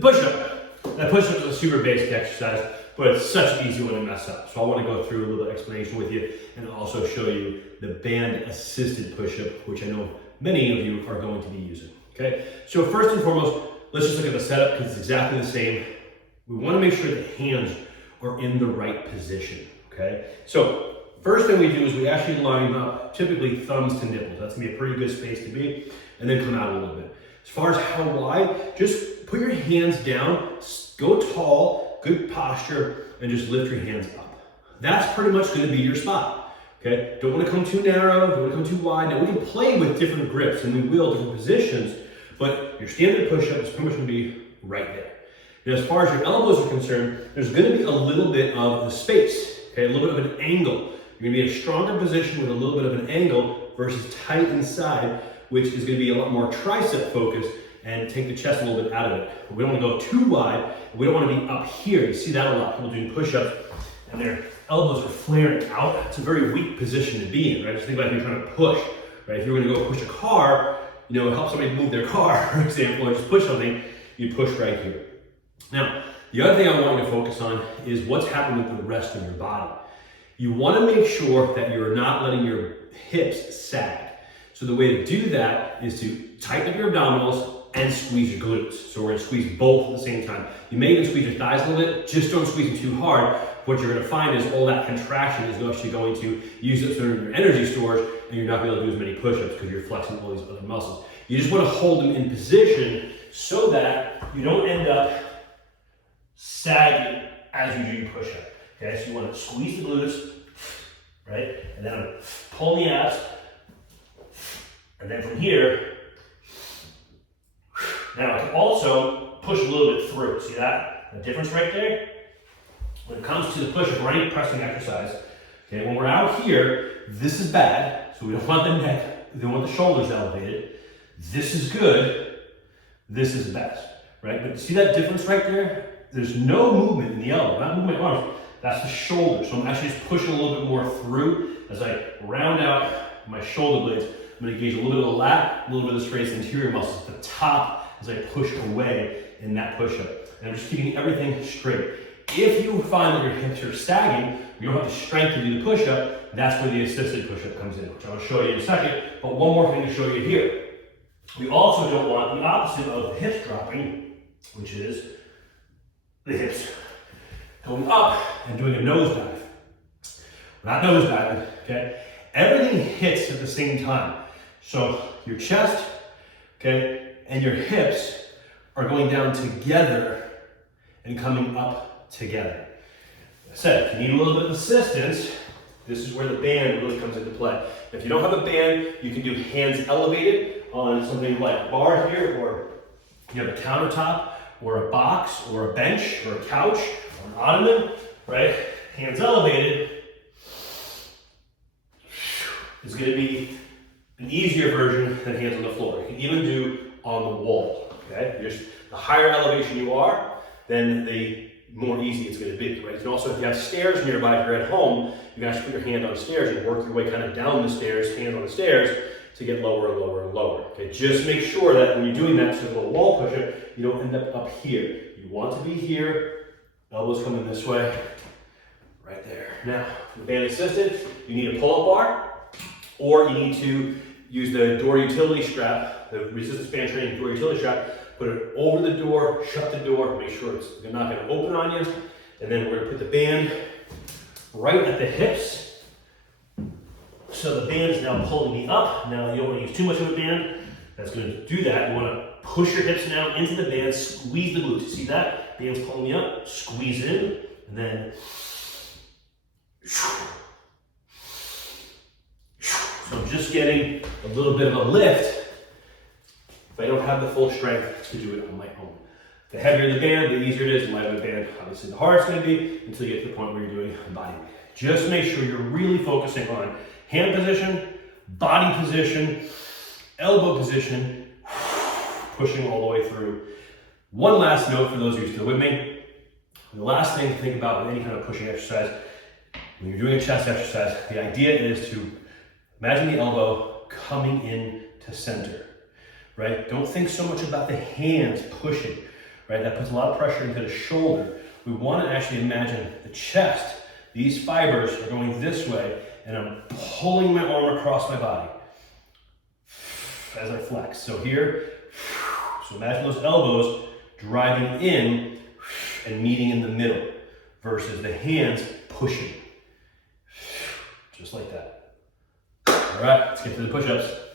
The push-up. That push-up is a super basic exercise, but it's such an easy one to mess up. So I want to go through a little explanation with you and also show you the band-assisted push-up, which I know many of you are going to be using. Okay, so first and foremost, let's just look at the setup because it's exactly the same. We want to make sure the hands are in the right position. Okay, so first thing we do is we actually line up, typically thumbs to nipples. That's gonna be a pretty good space to be, and then come out a little bit. As far as how wide, just put your hands down, go tall, good posture, and just lift your hands up. That's pretty much gonna be your spot. Okay, don't wanna come too narrow, don't wanna come too wide. Now we can play with different grips, and we will, different positions, but your standard push-up is pretty much gonna be right there. Now, as far as your elbows are concerned, there's gonna be a little bit of the space, okay, a little bit of an angle. You're gonna be in a stronger position with a little bit of an angle versus tight inside, which is gonna be a lot more tricep focused and take the chest a little bit out of it. We don't wanna go too wide. We don't wanna be up here. You see that a lot, people doing push-ups and their elbows are flaring out. It's a very weak position to be in, right? Just think about if you're trying to push, right? If you're gonna go push a car, you know, help somebody move their car, for example, or just push something, you push right here. Now, the other thing I want you to focus on is what's happening with the rest of your body. You want to make sure that you're not letting your hips sag. So the way to do that is to tighten up your abdominals and squeeze your glutes. So we're going to squeeze both at the same time. You may even squeeze your thighs a little bit, just don't squeeze them too hard. What you're going to find is all that contraction is actually going to use up some of your energy stores, and you're not going to be able to do as many push-ups because you're flexing all these other muscles. You just want to hold them in position so that you don't end up sagging as you do your push-up. Okay, so you want to squeeze the glutes, right? And then I'm going to pull the abs. And then from here, now I can also push a little bit through. See that? The difference right there? When it comes to the push-up or any pressing exercise, okay, when we're out here, this is bad. So we don't want the neck, we don't want the shoulders elevated. This is good. This is best, right? But see that difference right there? There's no movement in the elbow. I'm not moving my arms. That's the shoulder. So I'm actually just pushing a little bit more through as I round out my shoulder blades. I'm going to engage a little bit of the lat, a little bit of the straight anterior muscles at the top as I push away in that push-up. And I'm just keeping everything straight. If you find that your hips are sagging, you don't have the strength to do the push-up, that's where the assisted push-up comes in, which I'll show you in a second. But one more thing to show you here. We also don't want the opposite of the hips dropping, which is the hips going up and doing a nosedive. We're not nosediving, okay? Everything hits at the same time. So your chest, okay, and your hips are going down together and coming up together. Like I said, if you need a little bit of assistance, this is where the band really comes into play. If you don't have a band, you can do hands elevated on something like a bar here, or you have a countertop, or a box, or a bench, or a couch, or an ottoman, right? Hands elevated is going to be an easier version than hands on the floor. You can even do on the wall, okay? Just the higher elevation you are, then the more easy it's going to be, right? You can also, if you have stairs nearby, if you're at home, you can actually put your hand on stairs and work your way kind of down the stairs, hand on the stairs, to get lower and lower and lower. Okay, just make sure that when you're doing that sort of a wall push-up, you don't end up here. You want to be here, elbows coming this way, right there. Now, for band assisted, you need a pull-up bar, or you need to use the door utility strap, the resistance band training door utility strap, put it over the door, shut the door, make sure it's not going to open on you, and then we're going to put the band right at the hips. So the band is now pulling me up. Now you don't want to use too much of a band. That's going to do that. You want to push your hips now into the band, squeeze the glutes. See that? Band's pulling me up, squeeze in, and then so I'm just getting a little bit of a lift, but I don't have the full strength to do it on my own. The heavier the band, the easier it is. The lighter the band, obviously the harder it's going to be until you get to the point where you're doing body weight. Just make sure you're really focusing on hand position, body position, elbow position, pushing all the way through. One last note for those of you still with me. The last thing to think about with any kind of pushing exercise, when you're doing a chest exercise, the idea is to imagine the elbow coming in to center, right? Don't think so much about the hands pushing, right? That puts a lot of pressure into the shoulder. We want to actually imagine the chest. These fibers are going this way, and I'm pulling my arm across my body as I flex. So here, so imagine those elbows driving in and meeting in the middle versus the hands pushing. Just like that. All right, let's get to the push-ups.